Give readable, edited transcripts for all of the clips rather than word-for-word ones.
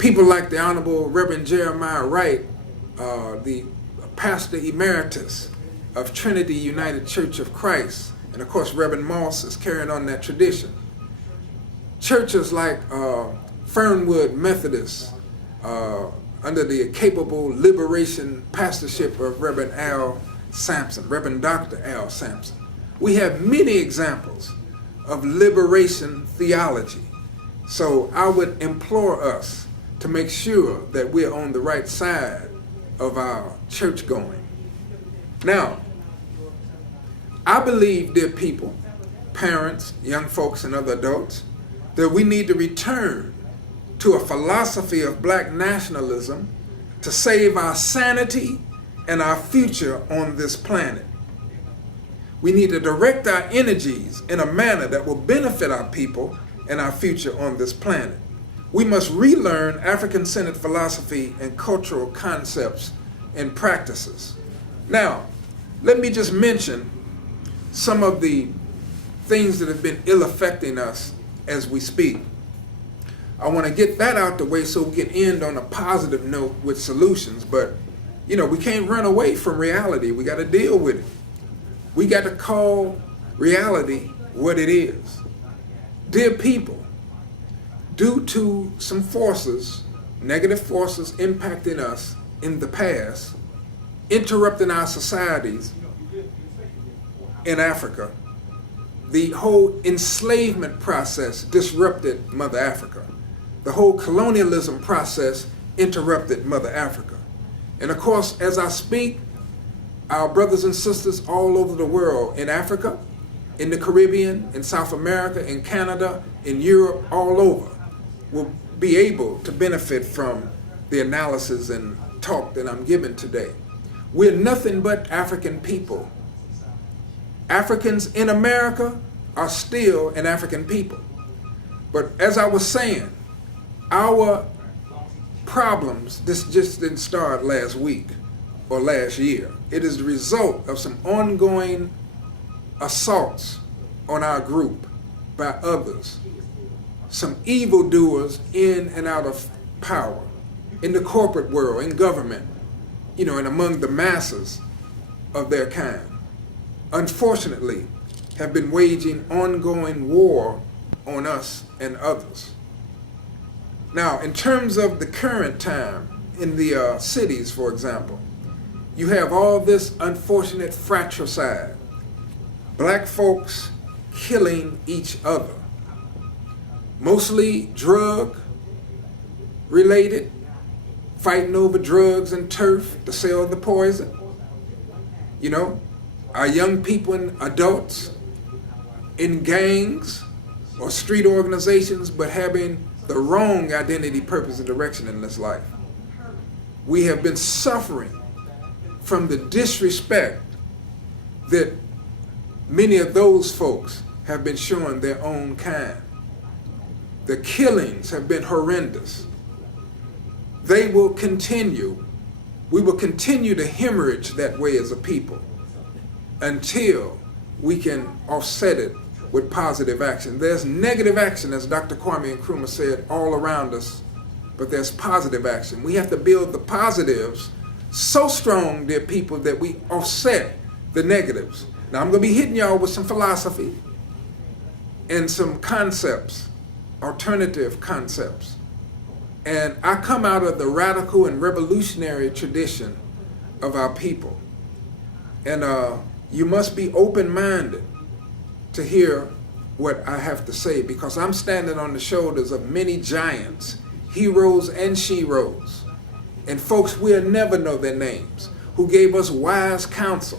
People like the Honorable Reverend Jeremiah Wright, the pastor emeritus of Trinity United Church of Christ, and of course Reverend Moss is carrying on that tradition. Churches like Fernwood Methodist, under the capable liberation pastorship of Reverend Al Sampson, Reverend Dr. Al Sampson. We have many examples of liberation theology. So I would implore us to make sure that we're on the right side of our church going. Now, I believe, dear people, parents, young folks, and other adults, that we need to return to a philosophy of black nationalism to save our sanity and our future on this planet. We need to direct our energies in a manner that will benefit our people and our future on this planet. We must relearn African-centered philosophy and cultural concepts and practices. Now, let me just mention some of the things that have been ill-affecting us as we speak. I want to get that out the way so we can end on a positive note with solutions, but we can't run away from reality. We got to deal with it. We got to call reality what it is. Dear people, due to some forces, negative forces impacting us in the past, interrupting our societies in Africa, the whole enslavement process disrupted Mother Africa. The whole colonialism process interrupted Mother Africa. And of course, as I speak, our brothers and sisters all over the world, in Africa, in the Caribbean, in South America, in Canada, in Europe, all over, will be able to benefit from the analysis and talk that I'm giving today. We're nothing but African people. Africans in America are still an African people. But as I was saying, our problems, this just didn't start last week or last year. It is the result of some ongoing assaults on our group by others, some evildoers in and out of power, in the corporate world, in government, and among the masses of their kind. Unfortunately, have been waging ongoing war on us and others. Now, in terms of the current time, in the cities, for example, you have all this unfortunate fratricide. Black folks killing each other. Mostly drug-related, fighting over drugs and turf to sell the poison. Our young people and adults in gangs or street organizations, but having the wrong identity, purpose, and direction in this life. We have been suffering from the disrespect that many of those folks have been showing their own kind. The killings have been horrendous. They will continue. We will continue to hemorrhage that way as a people until we can offset it with positive action. There's negative action, as Dr. Kwame Nkrumah said, all around us, but there's positive action. We have to build the positives so strong, dear people, that we offset the negatives. Now, I'm going to be hitting y'all with some philosophy and some concepts, alternative concepts. And I come out of the radical and revolutionary tradition of our people. And you must be open-minded to hear what I have to say, because I'm standing on the shoulders of many giants, heroes and sheroes, and folks we'll never know their names, who gave us wise counsel.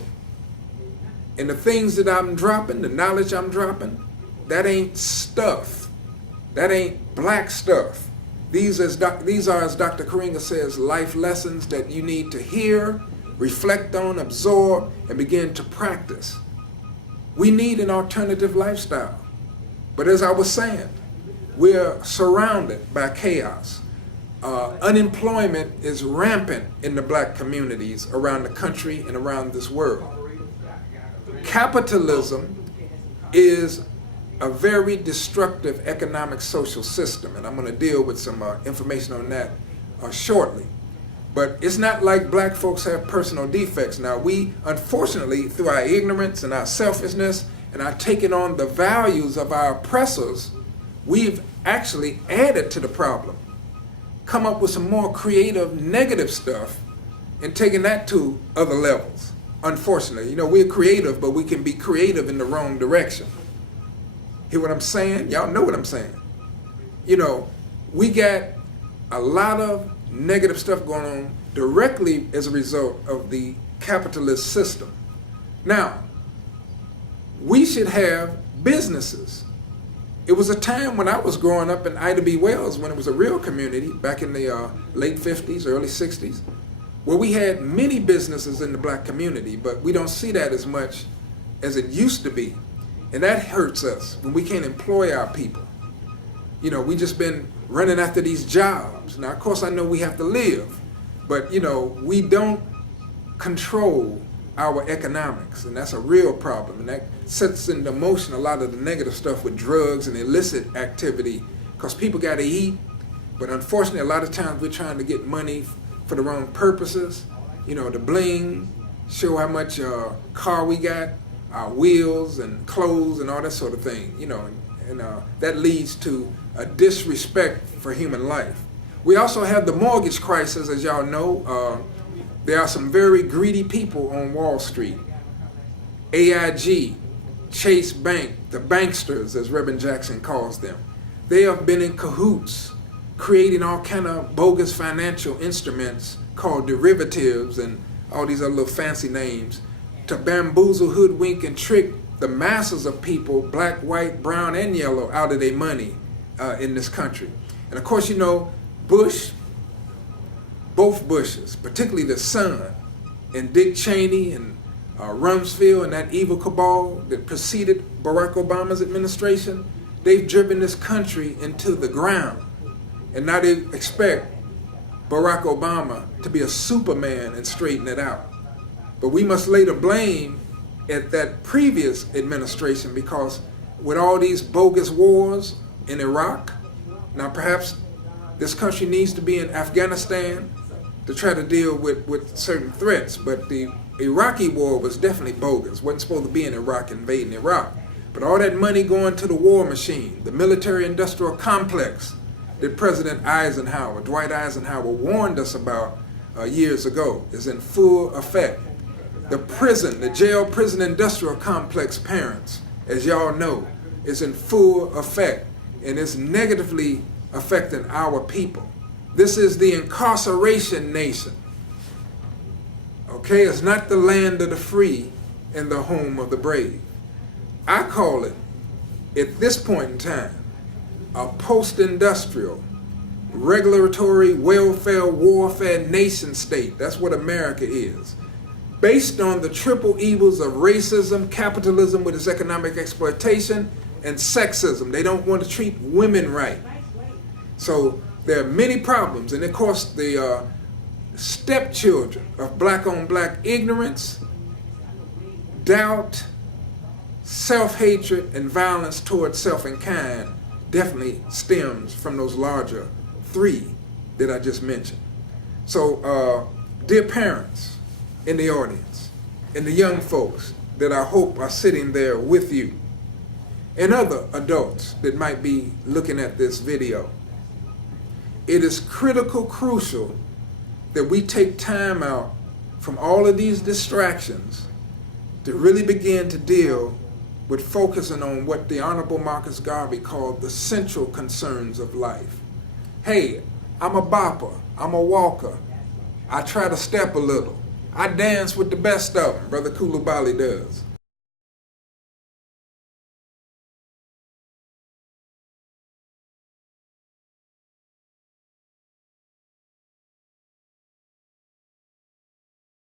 And the things that I'm dropping, the knowledge I'm dropping, that ain't stuff. That ain't black stuff. These are, as Dr. Karinga says, life lessons that you need to hear, reflect on, absorb, and begin to practice. We need an alternative lifestyle. But as I was saying, we're surrounded by chaos. Unemployment is rampant in the black communities around the country and around this world. Capitalism is a very destructive economic social system, and I'm going to deal with some information on that shortly. But it's not like black folks have personal defects. Now, we, unfortunately, through our ignorance and our selfishness and our taking on the values of our oppressors, we've actually added to the problem, come up with some more creative, negative stuff, and taken that to other levels. Unfortunately, we're creative, but we can be creative in the wrong direction. Hear what I'm saying? Y'all know what I'm saying. We got a lot of negative stuff going on directly as a result of the capitalist system. Now, we should have businesses. It was a time when I was growing up in Ida B. Wells, when it was a real community, back in the late 50s, early 60s, where we had many businesses in the black community, but we don't see that as much as it used to be. And that hurts us when we can't employ our people. We just been running after these jobs. Now, of course, I know we have to live, but, we don't control our economics, and that's a real problem. And that sets into motion a lot of the negative stuff with drugs and illicit activity, because people got to eat. But unfortunately, a lot of times we're trying to get money for the wrong purposes. To bling, show how much car we got, our wheels and clothes and all that sort of thing, and that leads to a disrespect for human life. We also have the mortgage crisis, as y'all know. There are some very greedy people on Wall Street. AIG, Chase Bank, the banksters, as Reverend Jackson calls them. They have been in cahoots, creating all kind of bogus financial instruments called derivatives and all these other little fancy names, to bamboozle, hoodwink, and trick the masses of people, black, white, brown, and yellow, out of their money in this country. And of course, Bush, both Bushes, particularly the son, and Dick Cheney and Rumsfeld and that evil cabal that preceded Barack Obama's administration, they've driven this country into the ground. And now they expect Barack Obama to be a Superman and straighten it out. But we must lay the blame at that previous administration, because with all these bogus wars in Iraq, now perhaps this country needs to be in Afghanistan to try to deal with certain threats, but the Iraqi war was definitely bogus. Wasn't supposed to be in Iraq, invading Iraq. But all that money going to the war machine, the military-industrial complex that President Eisenhower, Dwight Eisenhower, warned us about years ago, is in full effect. The prison, the jail prison industrial complex, parents, as y'all know, is in full effect, and is negatively affecting our people. This is the incarceration nation. Okay, it's not the land of the free and the home of the brave. I call it, at this point in time, a post-industrial, regulatory, welfare, warfare nation state. That's what America is. Based on the triple evils of racism, capitalism with its economic exploitation, and sexism. They don't want to treat women right. So there are many problems. And of course, the stepchildren of black-on-black ignorance, doubt, self-hatred, and violence towards self and kind definitely stems from those larger three that I just mentioned. So, dear parents in the audience, and the young folks that I hope are sitting there with you, and other adults that might be looking at this video, it is crucial that we take time out from all of these distractions to really begin to deal with focusing on what the Honorable Marcus Garvey called the central concerns of life. Hey, I'm a bopper, I'm a walker, I try to step a little, I dance with the best of them, Brother Kulubally does.